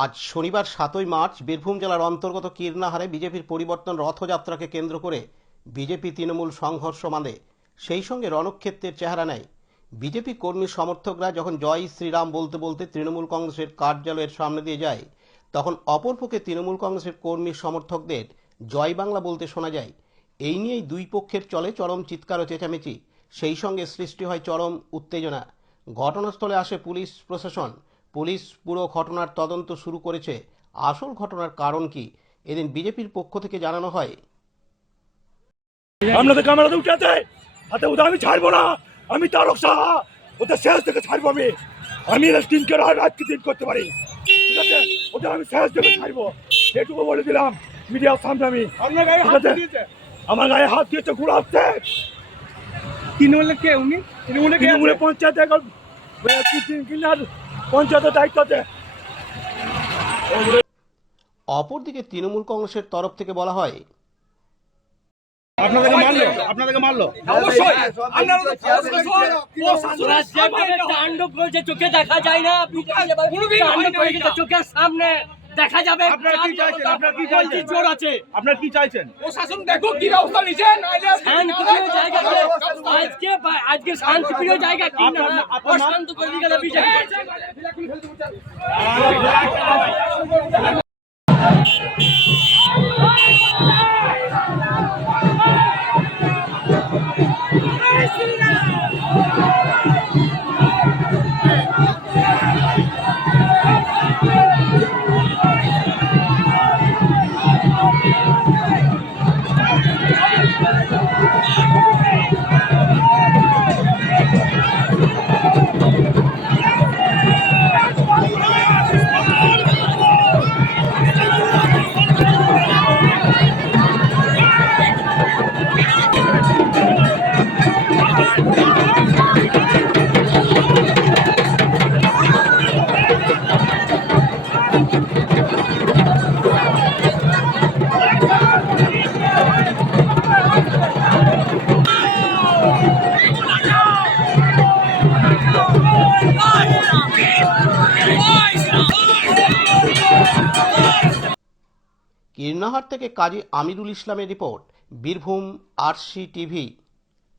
আজ শনিবার ৭ই মার্চ বীরভূম জেলার অন্তর্গত কীর্ণাহারে বিজেপির পরিবর্তন রথযাত্রাকে কেন্দ্র করে বিজেপি তৃণমূল সংঘর্ষ বাঁধে। সেই সঙ্গে রণক্ষেত্রের চেহারা নেয়। বিজেপি কর্মী সমর্থকরা যখন জয় শ্রীরাম বলতে বলতে তৃণমূল কংগ্রেসের কার্যালয়ের সামনে দিয়ে যায়, তখন অপরপক্ষে তৃণমূল কংগ্রেসের কর্মী সমর্থকদের জয় বাংলা বলতে শোনা যায়। এই নিয়েই দুই পক্ষের চলে চরম চিৎকার ও চেঁচামেচি। সেই সঙ্গে সৃষ্টি হয় চরম উত্তেজনা। ঘটনাস্থলে আসে পুলিশ প্রশাসন। পুলিশ পুরো ঘটনার তদন্ত শুরু করেছে। আসল ঘটনার কারণ কি, এদিন বিজেপির পক্ষ থেকে জানানো হয়। আপনাদের ক্যামেরাতে উঠে আছে, হাতে ওটা আমি ছাড়বো না। আমি তারক সাহা, ওটা শেষ থেকে ছাড়বো। আমি টিমকে রাজকে দিন করতে পারি, ঠিক আছে? ওটা আমি শেষ থেকে ছাড়বো, এটুকু বলে দিলাম মিডিয়ার সামনে। আমি আমার গায়ে হাত দিয়েছে, ঘুরে আসছে। তৃণমূলের কে উনি? তৃণমূলের পঞ্চায়েত পঞ্চায়েতের দায়িত্ব আছে। অপরদিকে তৃণমূল কংগ্রেসের তরফ থেকে বলা হয়, আপনাদেরকে মারলো অবশ্যই তাণ্ডব করেছে, চোখে দেখা যায় না। চোখের সামনে দেখা যাবে। জোর আছে। আপনার কি চাইছেন? প্রশাসন দেখো কি ব্যবস্থা নিচ্ছেন। শান্তিপ্রিয় জায়গা, আজকে শান্তিপ্রিয় জায়গা কি না অশান্ত করে দিয়ে গেল বিজেপি। কীর্ণাহার থেকে কাজী আমিরুল ইসলামের রিপোর্ট, বীরভূম RC TV।